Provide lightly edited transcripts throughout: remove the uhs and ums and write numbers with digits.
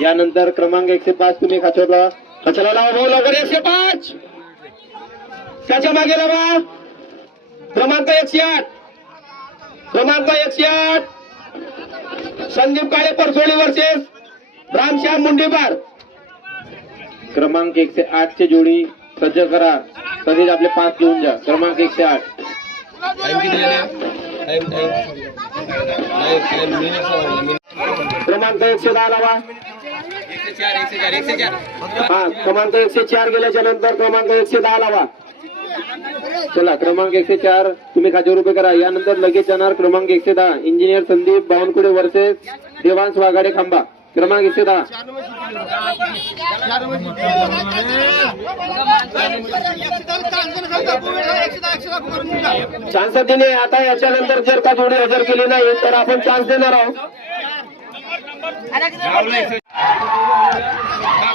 यानंतर क्रमांक 105 तुम्ही खाचोरला चला लावा भाऊ लवकर 105 त्याच्या मागे लावा क्रमांक 108 संदीप काळे परसोळी वर्सेस रामश्याम मुंडेपार क्रमांक 108 ची जोडी सज्ज करा. कधीच आपले 5 घेऊन जा. क्रमांक 108 क्रमांक 110 लावा. हा क्रमांक 104 गेल्याच्या नंतर क्रमांक 110 लावा. चला क्रमांक 104 तुम्ही खाचोर उभे करा. यानंतर लगेच जाणार क्रमांक 110 इंजिनियर संदीप बावनकुळे वर्सेस देवांश वाघाडे खांबा. क्रमांक 110 चान्स दिले. आता याच्यानंतर जर का जोडी हजर केली नाही तर आपण चान्स देणार आहोत.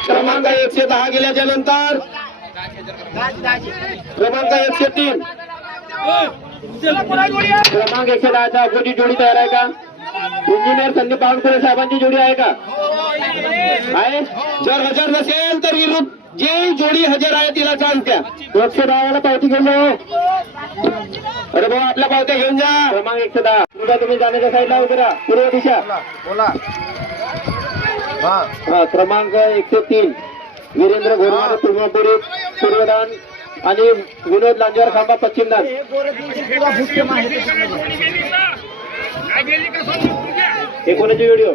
क्रमांक 110 गेल्याच्या नंतर क्रमांक 103 क्रमांक 110 अगोदर जोडी तयार आहे का? इंजिनियर संदीप बावनकुळे साहेबांची जोडी आहे का? आहे. जर हजर नसेल तर विरुद्ध जी जोडी हजर आहे तिला चान्स द्या. 110 पावती घेऊन जा. अरे भाऊ आपल्या पावत्या घेऊन जा. क्रमांक 110 तुम्ही जाण्याच्या साईडला उभे राहा. पूर्व दिशा. हा क्रमांक 103 वीरेंद्र घोरमारे तुळमापुरी पूर्वदान आणि विनोद लांजेवार खांबा पश्चिम दान. हे कोणाची व्हिडिओ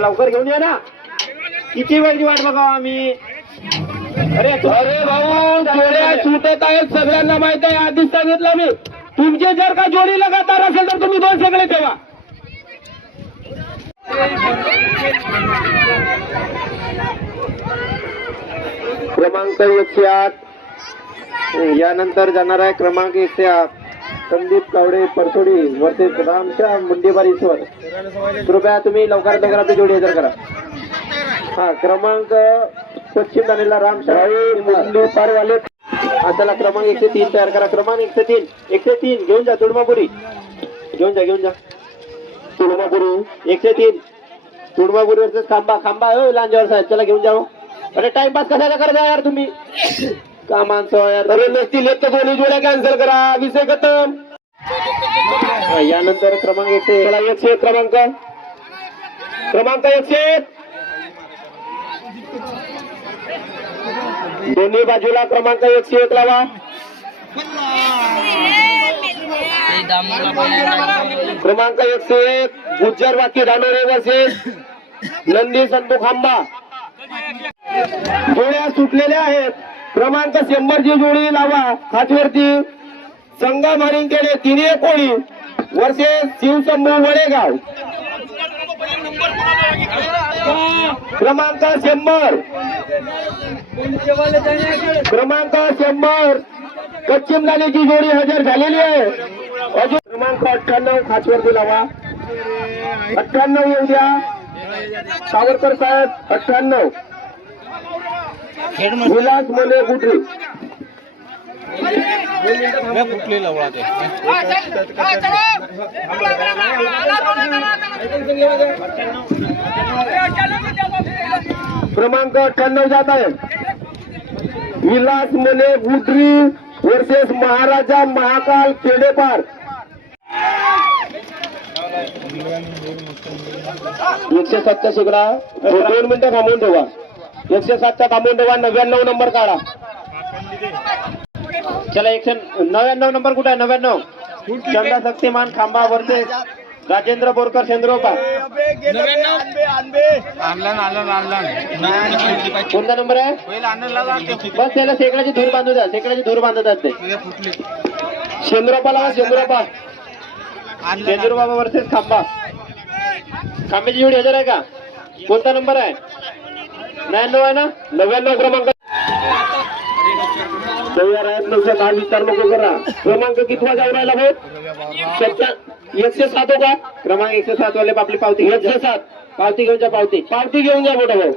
लवकर घेऊन या ना. किती वेळची वाट बघावं आम्ही. अरे भाऊ जोड्या सुटत आहेत सगळ्यांना माहित आहे. आधीच सांगितलं मी. तुमचे जर का जोडी लगातार असेल तर तुम्ही 2 सगळे ठेवा. क्रमांक 108 यानंतर जाणार आहे क्रमांक 108 संदीप कावडे परसोडी वर्सेस रामश्याम मुंडेपार ईश्वर. कृपया तुम्ही लवकरात लवकर आपली जोडी हजर करा. हा क्रमांक पश्चिम दानेला रामश्याम मुंडेपार वाले. चला क्रमांक 103 तयार करा. क्रमांक 103 घेऊन जा. तुळमापुरी घेऊन जा तुळमापुरी 103 तुळमापुरी वर्सेस खांबा हो लांजेवार साहेब. चला घेऊन जाओ. अरे टाइमपास कशाला करता यार तुम्ही. का माणसं यार. अरे नसतील तर दोन्ही जोड्या कॅन्सल करा. विषय खतम. यानंतर क्रमांक 101 क्रमांक 101 दोन्ही बाजूला क्रमांक 101 लावा. क्रमांक 101 गुज्जर वाकी धानोरे वर्सेस नंदी संतू खांबा. जोड्या सुटलेल्या आहेत. क्रमांक 100 ची जोडी लावा खाचवरती. संगा मारिंगकडे 3 कोळी वर्सेस शिवशंभू वडेगाव. क्रमांक 100 पश्चिम दानेची जोडी हजर झालेली आहे. अजून क्रमांक 98 खाचवरती लावा. 98 येऊ द्या. सावरकर साहेब 98 विलास मले गुटरी. क्रमांक 98 जात आहे. विलास मले गुटरी वर्सेस महाराजा महाकाल खेडेपार. 107 शेकडा 2 मिनिटं थांबवून ठेवा. 107 थांबवून ठेवा. 99 नंबर काढा. चला 199 नंबर कुठे आहे? 99 चंदा शक्तिमान खांबा वर्सेस राजेंद्र बोरकर चंद्रोपा. कोणता नंबर आहे? बस त्याला शेकड्याची धूर बांधू द्या. शेकड्याची धूर बांधतात ते. चंद्रोपाला चंद्रोपा चंद्रोबा वर्सेस खांबा. खांब्याची जोडी हजर आहे का? कोणता नंबर आहे? 99 आहे ना? 99 क्रमांक तयार आहेत. 910 विस्तार नको करा. क्रमांक कितवा जाऊ राहिला भाऊ? 107 होता. क्रमांक 107 वाले आपली पावती 107 पावती घेऊन जा. पावती घेऊन जा मोठा भाऊ.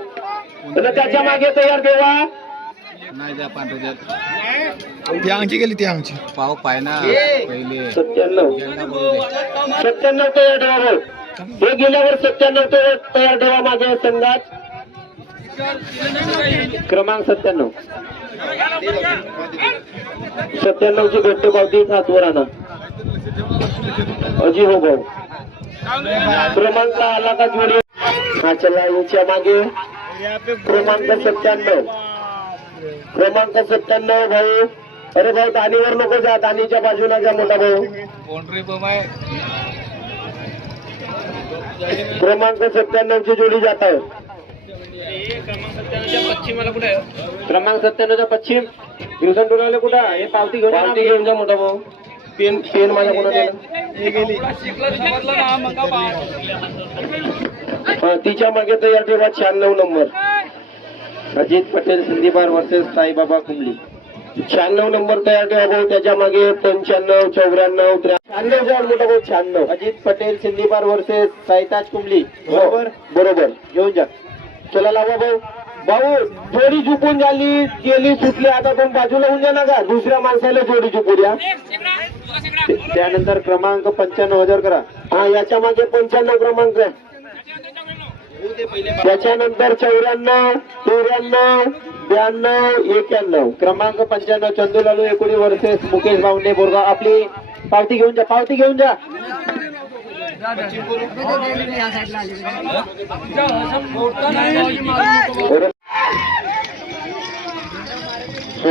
त्याच्या मागे तयार ठेवा. नाही द्या पांढरे ती अंगची गेली ती अंगची पाव पाय ना पहिले 97 तयार ठेवा भाऊ. हे गेल्यावर 97 तयार ठेवा माझ्या संघात. क्रमांक 97 ची भेटते पावती हातवर आणा. अजी हो भाऊ. क्रमांक आला का जोडी. हा चला याच्या मागे क्रमांक 97 भाऊ. अरे भाऊ दानीवर नको जा, दानीच्या बाजूला जा मोठा भाऊ. कोंडरी बम आहे क्रमांक 97 ची जोडी जात आहे. क्रमांक 97 पश्चिम दिवसन टोळाले कुठं हे पावती घेऊन या ना. पावती घेऊन जा मोठा भाऊ. पेन माझ्या कोणा दिला. तिच्या मागे तयार ठेवा 96 number. Ajit Patel Sindhipar versus Saibaba Kumbli. 96 number तयार ठेवा भाऊ. त्याच्या मागे 95 94 93 जा मोठा भाऊ. 96 अजित पटेल सिंधीपार वर्सेस साईताज कुंबली. बरोबर बरोबर. घेऊन जा. चला लावा भाऊ. भाऊ जोडी चुकून झाली गेली सुटली. आता पण बाजूला होऊन जा ना का. दुसऱ्या माणसाला जोडी चुकू द्या. त्यानंतर क्रमांक 95 हजर करा. हा याच्या मागे 95 क्रमांक. त्याच्यानंतर 94 93 92 91. क्रमांक 95 चंदूलालू एकुडी वर्सेस मुकेश बावंडे बोरगाव. आपली पावती घेऊन जा. पावती घेऊन जा.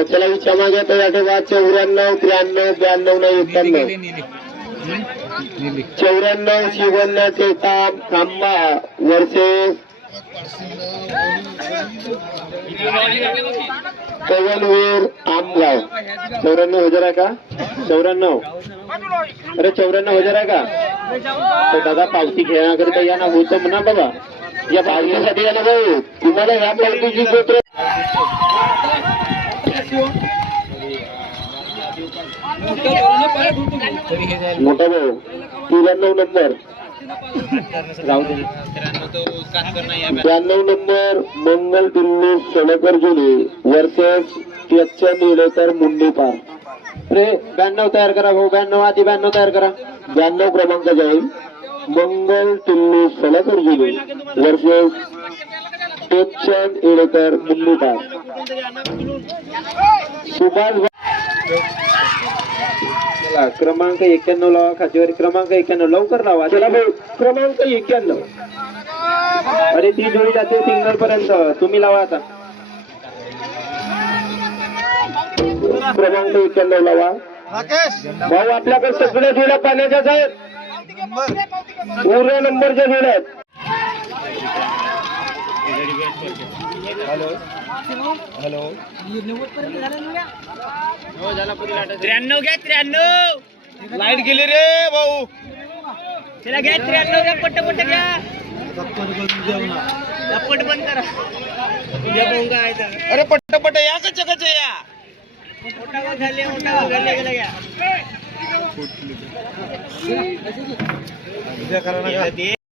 चला हिच्या मागे तयार ठेवा 94 93 92 91. 94 शिवण्य चेताम खांबा वर्सेस पवनवीर आमगाव. 94 हजर आहे का. 94 अरे 94 हजर आहे का. तर दादा पावती घेण्याकरिता या ना. होतं म्हणा बघा. या पावतीसाठी आलं भाऊ. तुम्हाला ह्या पावतीची सूत्र मोठा भाऊ 93 नंबर. राहू दे. 92 नंबर मंगल दिल्ली सोलकर जुनी वर्सेस त्याच्या निलेकर मुंडीपार. अरे 92 तयार करा भाऊ. 92 आधी 92 तयार करा. 92 क्रमांक जाईल. मंगल दिल्ली सोलकर जुनी वर्सेस तेजचंद येळेकर मुंडीपार. सुभाष चला क्रमांक 91 लावा. खाचीवर क्रमांक 91 लवकर लावा. चला भाऊ क्रमांक 91. अरे ती जोडी जाते सिंगल पर्यंत. तुम्ही लावा आता. क्रमांक 91 लावा. भाऊ आपल्याकडे सगळ्या जोड्या पाण्याच्याच आहेत. पूर्ण नंबरच्या जोड्या आहेत. हॅलो 93 घ्या 93. लाईट गेली रे भाऊ. चला घ्या 93 घ्या. पट्ट घ्या. पट बंद करा. अरे पट्ट या कच्च्या या. मोठा झाले गेला घ्या. उद्या करा ना.